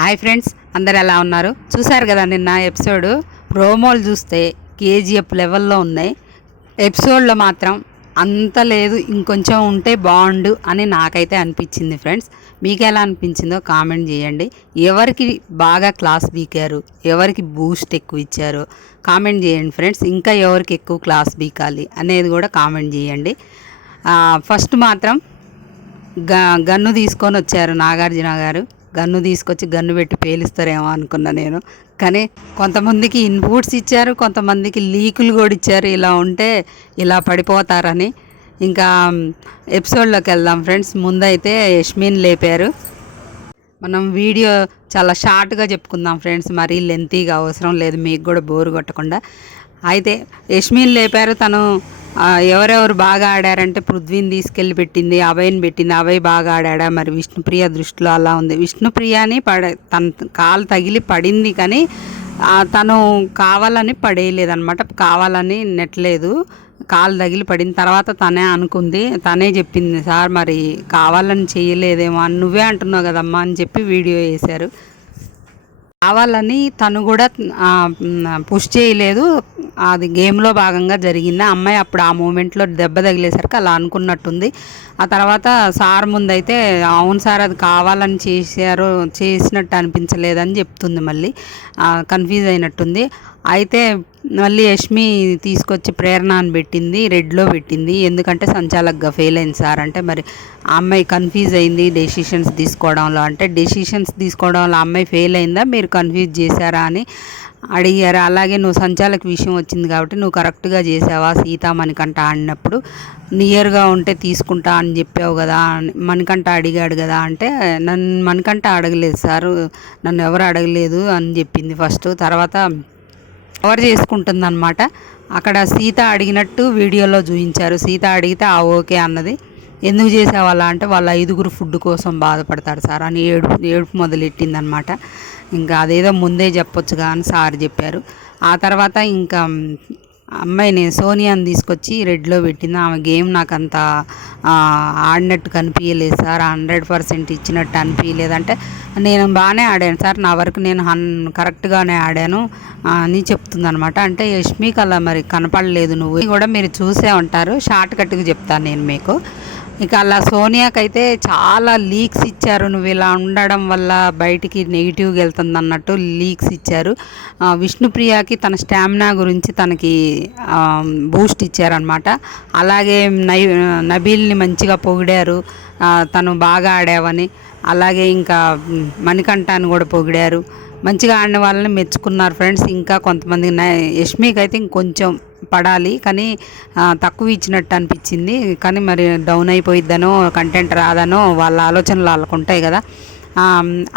Hi friends, అందరు ఎలా ఉన్నారు? చూశారు కదా నిన్న ఎపిసోడ్. ప్రోమోలు చూస్తే కేజీఎఫ్ లెవెల్లో ఉన్నాయి. ఎపిసోడ్లో మాత్రం అంత లేదు, ఇంకొంచెం ఉంటే బాగుండు అని నాకైతే అనిపించింది. ఫ్రెండ్స్, మీకు ఎలా అనిపించిందో కామెంట్ చేయండి. ఎవరికి బాగా క్లాస్ బీకారు, ఎవరికి బూస్ట్ ఎక్కువ ఇచ్చారు కామెంట్ చేయండి ఫ్రెండ్స్. ఇంకా ఎవరికి ఎక్కువ క్లాస్ బీకాలి అనేది కూడా కామెంట్ చేయండి. ఫస్ట్ మాత్రం గన్ను తీసుకొని వచ్చారు నాగార్జున గారు. గన్ను తీసుకొచ్చి గన్ను పెట్టి పేలుస్తారేమో అనుకున్నా నేను. కానీ కొంతమందికి ఇన్పుట్స్ ఇచ్చారు, కొంతమందికి లీకులు కూడా ఇచ్చారు. ఇలా ఉంటే ఇలా పడిపోతారని. ఇంకా ఎపిసోడ్లోకి వెళ్దాం ఫ్రెండ్స్. ముందైతే యష్మిన్ లేపారు. మనం వీడియో చాలా షార్ట్గా చెప్పుకుందాం ఫ్రెండ్స్, మరీ లెంతీగా అవసరం లేదు, మీకు కూడా బోరు కొట్టకుండా. అయితే యష్మిన్ లేపారు. తను ఎవరెవరు బాగా ఆడారంటే పృథ్వీని తీసుకెళ్ళి పెట్టింది, అభయ్ని పెట్టింది. అభయ్ బాగా ఆడా, మరి విష్ణుప్రియ దృష్టిలో అలా ఉంది. విష్ణుప్రియని తన కాలు తగిలి పడింది, కానీ తను కావాలని పడేయలేదన్నమాట. కావాలని నెట్టలేదు, కాలు తగిలి పడిన తర్వాత తనే అనుకుంది, తనే చెప్పింది, సార్ మరి కావాలని చేయలేదేమో అని నువ్వే అంటున్నావు కదమ్మా అని చెప్పి వీడియో వేశారు. కావాలని తను కూడా పుష్ చేయలేదు, అది గేమ్లో భాగంగా జరిగింది. అమ్మాయి అప్పుడు ఆ మూమెంట్లో దెబ్బ తగిలేసరికి అలా అనుకున్నట్టుంది. ఆ తర్వాత సార్ ముందైతే అవును సార్ అది కావాలని చేసినట్టు అనిపించలేదని చెప్తుంది. మళ్ళీ కన్ఫ్యూజ్ అయినట్టుంది. అయితే మళ్ళీ యష్మి తీసుకొచ్చి ప్రేరణ అని పెట్టింది, రెడ్లో పెట్టింది. ఎందుకంటే సంచాలక్గా ఫెయిల్ అయింది సార్ అంటే, మరి ఆ అమ్మాయి కన్ఫ్యూజ్ అయింది డెసిషన్స్ తీసుకోవడంలో. అంటే డెసిషన్స్ తీసుకోవడంలో అమ్మాయి ఫెయిల్ అయిందా, మీరు కన్ఫ్యూజ్ చేశారా అని అడిగారు. అలాగే నువ్వు సంచాలక విషయం వచ్చింది కాబట్టి నువ్వు కరెక్ట్గా చేసావా, సీతా మణికంఠ ఆడినప్పుడు నియర్గా ఉంటే తీసుకుంటా అని చెప్పావు కదా, మణికంఠ అడిగాడు కదా అంటే, నన్ను మణికంఠ అడగలేదు సార్, నన్ను ఎవరు అడగలేదు అని చెప్పింది ఫస్ట్. తర్వాత కవర్ చేసుకుంటుందన్నమాట. అక్కడ సీత అడిగినట్టు వీడియోలో చూపించారు. సీత అడిగితే ఓకే అన్నది. ఎందుకు చేసేవాళ్ళ అంటే వాళ్ళ 5గురు ఫుడ్ కోసం బాధపడతారు సార్ అని ఏడుపు మొదలెట్టిందనమాట. ఇంకా అదేదో ముందే చెప్పొచ్చుగా అని సార్ చెప్పారు. ఆ తర్వాత ఇంకా అమ్మాయిని సోనియాని తీసుకొచ్చి రెడ్లో పెట్టింది. ఆమె గేమ్ నాకు అంత ఆడినట్టు కనిపించలేదు సార్, 100% ఇచ్చినట్టు అనిపించలేదంటే, నేను బాగానే ఆడాను సార్, నా వరకు నేను కరెక్ట్గానే ఆడాను అని చెప్తుందనమాట. అంటే యష్మికి అలా మరి కనపడలేదు, నువ్వు కూడా మీరు చూసే ఉంటారు, షార్ట్ కట్గా చెప్తాను నేను మీకు. ఇక అలా సోనియాకైతే చాలా లీక్స్ ఇచ్చారు, నువ్వు ఇలా ఉండడం వల్ల బయటికి నెగిటివ్గా వెళ్తుంది అన్నట్టు లీక్స్ ఇచ్చారు. విష్ణుప్రియకి తన స్టామినా గురించి తనకి బూస్ట్ ఇచ్చారనమాట. అలాగే నబీల్ని మంచిగా పొగిడారు, తను బాగా ఆడావని. అలాగే ఇంకా మణికంఠాన్ని కూడా పొగిడారు, మంచిగా ఆడిన వాళ్ళని మెచ్చుకున్నారు ఫ్రెండ్స్. ఇంకా కొంతమంది యష్మికి అయితే ఇంకొంచెం పడాలి, కానీ తక్కువ ఇచ్చినట్టు అనిపించింది. కానీ మరి డౌన్ అయిపోయిద్దనో కంటెంట్ రాదనో వాళ్ళ ఆలోచనలు వాళ్ళకు ఉంటాయి కదా,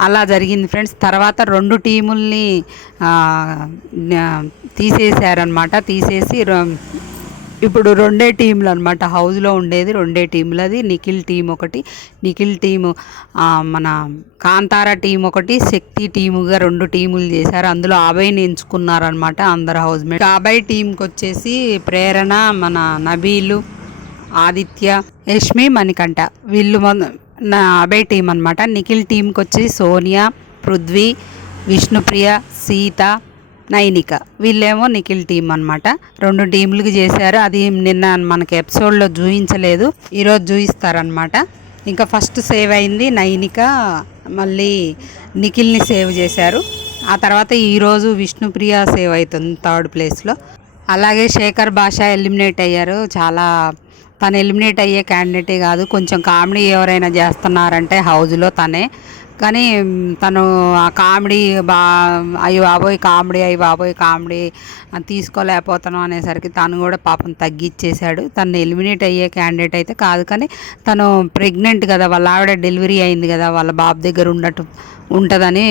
అలా జరిగింది ఫ్రెండ్స్. తర్వాత 2 టీముల్ని తీసేశారనమాట. తీసేసి ఇప్పుడు 2 టీంలు అనమాట, హౌస్లో ఉండేది 2 టీంలు. అది నిఖిల్ టీం ఒకటి, నిఖిల్ టీము మన కాంతారా టీం ఒకటి, శక్తి టీముగా 2 టీములు చేశారు. అందులో అభయ్ని ఎంచుకున్నారనమాట అందరు హౌస్ మేట్. అభయ్ టీంకి వచ్చేసి ప్రేరణ, మన నబీలు, ఆదిత్య, యష్మి, మణికంఠ, వీళ్ళు అభయ్ టీం అనమాట. నిఖిల్ టీంకి వచ్చి సోనియా, పృథ్వీ, విష్ణుప్రియ, సీత, నైనిక, వీళ్ళేమో నిఖిల్ టీం అనమాట. 2 టీంలకి చేశారు. అది నిన్న మనకి ఎపిసోడ్లో చూపించలేదు, ఈరోజు చూపిస్తారనమాట. ఇంకా ఫస్ట్ సేవ్ అయింది నైనిక, మళ్ళీ నిఖిల్ని సేవ్ చేశారు. ఆ తర్వాత ఈరోజు విష్ణుప్రియ సేవ్ అవుతుంది 3rd ప్లేస్లో. అలాగే శేఖర్ భాష ఎలిమినేట్ అయ్యారు. చాలా తను ఎలిమినేట్ అయ్యే క్యాండిడేటే కాదు, కొంచెం కామెడీ ఎవరైనా చేస్తున్నారంటే హౌజ్లో తనే. కానీ తను ఆ కామెడీ అయ్యో బాబోయ్ కామెడీ, అయ్యి బాబోయ్ కామెడీ తీసుకోలేకపోతాను అనేసరికి తను కూడా పాపం తగ్గిచ్చేశాడు. తను ఎలిమినేట్ అయ్యే క్యాండిడేట్ అయితే కాదు, కానీ తను ప్రెగ్నెంట్ కదా, వాళ్ళ ఆవిడ డెలివరీ అయింది కదా, వాళ్ళ బాబు దగ్గర ఉంటుందని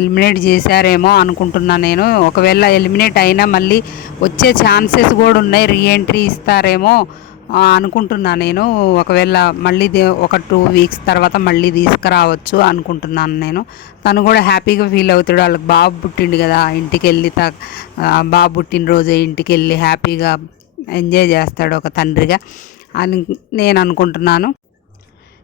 ఎలిమినేట్ చేశారేమో అనుకుంటున్నాను నేను. ఒకవేళ ఎలిమినేట్ అయినా మళ్ళీ వచ్చే ఛాన్సెస్ కూడా ఉన్నాయి, రీఎంట్రీ ఇస్తారేమో అనుకుంటున్నాను నేను. ఒకవేళ మళ్ళీ ఒక 2 వీక్స్ తర్వాత మళ్ళీ తీసుకురావచ్చు అనుకుంటున్నాను నేను. తను కూడా హ్యాపీగా ఫీల్ అవుతాడు, వాళ్ళకి బాబు పుట్టిండు కదా, ఇంటికి వెళ్ళి బాబు పుట్టినరోజే ఇంటికి వెళ్ళి హ్యాపీగా ఎంజాయ్ చేస్తాడు ఒక తండ్రిగా అని నేను అనుకుంటున్నాను.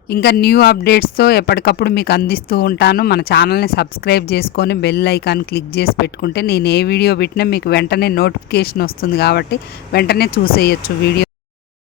ఇంకా న్యూ అప్డేట్స్తో ఎప్పటికప్పుడు మీకు అందిస్తూ ఉంటాను. మన ఛానల్ని సబ్స్క్రైబ్ చేసుకొని బెల్ ఐకాన్ క్లిక్ చేసి పెట్టుకుంటే నేను ఏ వీడియో పెట్టినా మీకు వెంటనే నోటిఫికేషన్ వస్తుంది కాబట్టి వెంటనే చూసేయచ్చు వీడియో